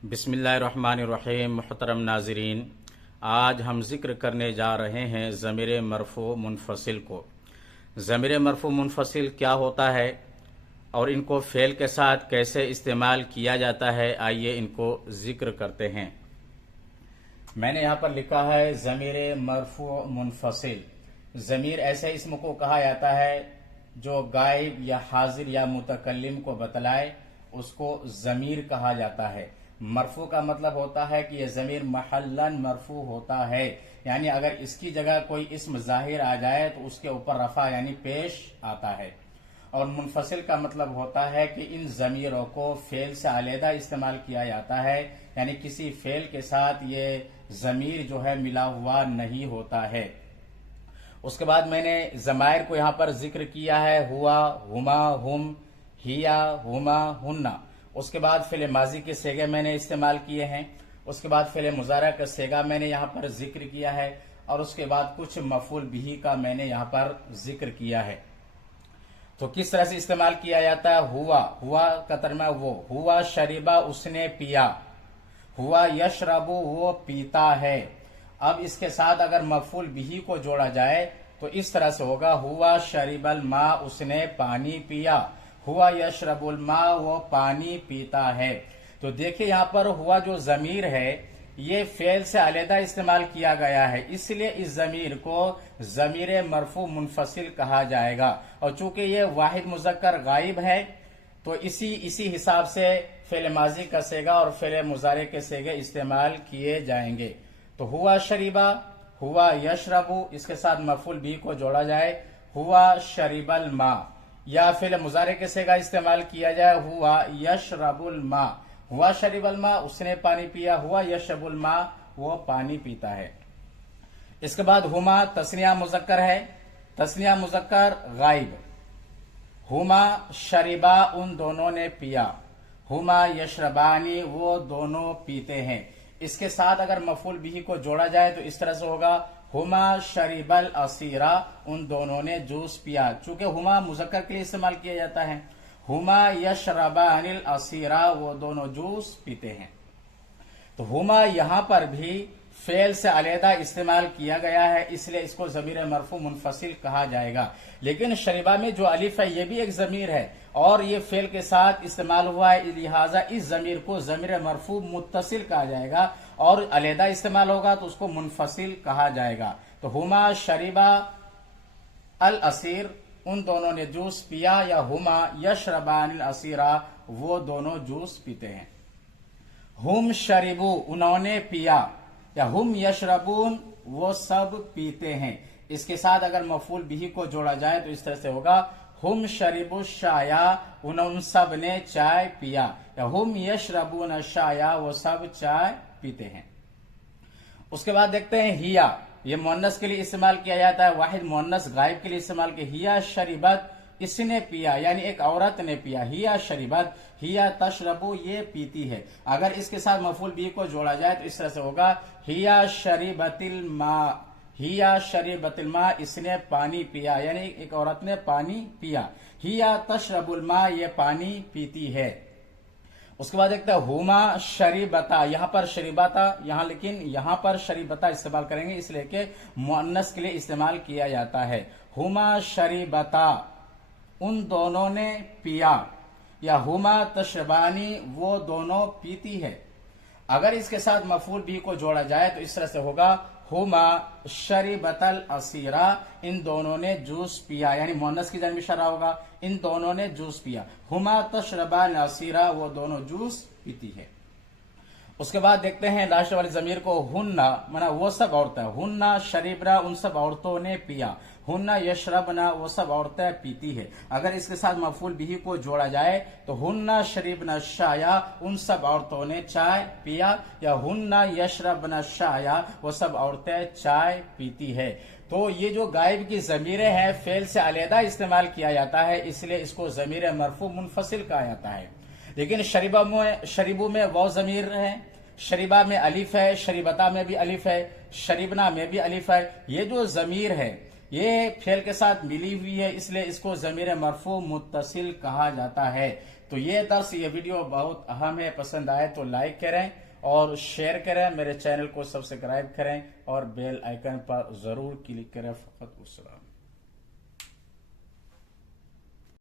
बिस्मिल्लाहिर्रहमानिर्रहीम। मुहतरम नाज़रीन, आज हम ज़िक्र करने जा रहे हैं ज़मीर मरफ़ू मुनफ़सिल को। ज़मीर मरफ़ू मुनफ़सिल क्या होता है और इनको फ़ेल के साथ कैसे इस्तेमाल किया जाता है, आइए इनको ज़िक्र करते हैं। मैंने यहाँ पर लिखा है ज़मीर मरफ़ू मुनफ़सिल। ज़मीर ऐसे इसम को कहा जाता है जो गायब या हाजिर या मुतकल्लिम को बतलाए, उसको ज़मीर कहा जाता है। मरफू का मतलब होता है कि यह ज़मीर महल्लन मरफू होता है, यानी अगर इसकी जगह कोई इस्म जाहिर आ जाए तो उसके ऊपर रफा यानी पेश आता है। और मुनफसिल का मतलब होता है कि इन ज़मीरों को फेल से अलहदा इस्तेमाल किया जाता है, यानी किसी फेल के साथ ये ज़मीर जो है मिला हुआ नहीं होता है। उसके बाद मैंने ज़मायर को यहाँ पर जिक्र किया है, हुआ, हुमा, हुम, हिया, हुमा, हुन्ना। उसके बाद फ़िल माजी के सेगे मैंने इस्तेमाल किए हैं। उसके बाद फ़िल मुज़ारा का सेगा मैंने यहाँ पर जिक्र किया है और उसके बाद कुछ मफूल बिही का मैंने यहाँ पर जिक्र किया है। तो किस तरह से इस्तेमाल किया जाता है? हुआ, हुआ का तर्जुमा वो, हुआ शरीबा उसने पिया, हुआ यशरबु वो पीता है। अब इसके साथ अगर मफूल बिही को जोड़ा जाए तो इस तरह से होगा, हुआ शरीबल मा उसने पानी पिया, हुआ यशरबुल मा वो पानी पीता है। तो देखिए यहाँ पर हुआ जो जमीर है ये फेल से अलहदा इस्तेमाल किया गया है, इसलिए इस जमीर को जमीर मरफू मुनफसिल कहा जाएगा। और चूंकि ये वाहिद मुजक्कर गायब है तो इसी हिसाब से फेल माजी का सेगा और फेल मुजारे के सेगे इस्तेमाल किए जाएंगे। तो हुआ शरीबा, हुआ यशरबु, इसके साथ मफूल भी को जोड़ा जाए, हुआ शरीबल मा, या फिर मुजारे के सेगा इस्तेमाल किया जाए, हुआ यशरबुल मा, हुआ शरीबल मा उसने पानी पिया, हुआ यशरबुल मा वो पानी पीता है। इसके बाद हुमा तस्निया मुजक्कर है, तस्निया मुजक्कर गायब, हुमा शरीबा उन दोनों ने पिया, हुमा यशरबानी वो दोनों पीते हैं। इसके साथ अगर मफूल बिही को जोड़ा जाए तो इस तरह से होगा, हुमा शरीबल असीरा उन दोनों ने जूस पिया। चूंकि हुमा मुजक्कर के लिए इस्तेमाल किया जाता है, हुमा यशरबानिल असीरा वो दोनों जूस पीते हैं। तो हुमा यहां पर भी फेल से अलहदा इस्तेमाल किया गया है, इसलिए इसको ज़मीर मरफू मुनफसिल कहा जाएगा। लेकिन शरीबा में जो अलिफ है ये भी एक ज़मीर है और ये फेल के साथ इस्तेमाल हुआ है, लिहाजा इस ज़मीर को ज़मीर मरफू मुत्तसिल कहा जाएगा और अलहदा इस्तेमाल होगा तो उसको मुनफसिल कहा जाएगा। तो हुमा शरीबा अल असीर उन दोनों ने जूस पिया, या हुमा यशरबानिल असीरा वो दोनों जूस पीते हैं। हुम शरीबू उन्होंने पिया, या हुम यशरबून वो सब पीते हैं। इसके साथ अगर मफूल बिही को जोड़ा जाए तो इस तरह से होगा, हुम शरीबु शाया उन सब ने चाय पिया, या हुम यशरबून शाया वो सब चाय पीते हैं। उसके बाद देखते हैं हिया, ये मुअन्नस के लिए इस्तेमाल किया जाता है, वाहिद मुअन्नस गायब के लिए इस्तेमाल किया। हिया शरीबत इसने पिया, यानी एक औरत ने पिया, हिया शरीबत, हिया तशरबु ये पीती है। अगर इसके साथ मफूल बी को जोड़ा जाए तो इस तरह से होगा, हिया शरीबतिल मा, हिया शरीबतिल मा इसने पानी पिया, यानी एक औरत ने पानी पिया। हिया तशरबुल मा ये पानी पीती है। उसके बाद देखते हैं हुमा शरीबता, यहां पर शरीबता लेकिन यहां पर शरीबता इस्तेमाल करेंगे इसलिए कि मुअन्नस के लिए इस्तेमाल किया जाता है। हुमा शरीबता उन दोनों ने पिया, या हुमा तशरबानी वो दोनों पीती है। अगर इसके साथ मफूल भी को जोड़ा जाए तो इस तरह से होगा, हुमा शरीबतल असीरा इन दोनों ने जूस पिया, यानी मुअन्नस की जानिब इशारा होगा, इन दोनों ने जूस पिया। हुमा तशरबान असीरा वो दोनों जूस पीती है। उसके बाद देखते हैं लास्ट वाली जमीर को, हुन्ना माना वो सब औरतें, हुन्ना शरीबरा उन सब औरतों ने पिया, हुन्ना यशरबना वो सब औरतें पीती है। अगर इसके साथ मफूल बिही को जोड़ा जाए तो हुन्ना शरीबना शाया उन सब औरतों ने चाय पिया, या हुन्ना यशरबना शाया वो सब औरतें चाय पीती है। तो ये जो गायब की जमीरें हैं फेल से अलहदा इस्तेमाल किया जाता है, इसलिए इसको जमीर मरफू मुनफसिल कहा जाता है। लेकिन शरीबू में वो जमीर है, शरीबा में अलिफ है, शरीबता में भी अलिफ है, शरीबना में भी अलिफ है। ये जो जमीर है ये फेल के साथ मिली हुई है, इसलिए इसको जमीर मरफू मुत्तसिल कहा जाता है। तो ये दर्स, ये वीडियो बहुत अहम है, पसंद आए तो लाइक करें और शेयर करें, मेरे चैनल को सब्सक्राइब करें और बेल आइकन पर जरूर क्लिक करें। फ़कत।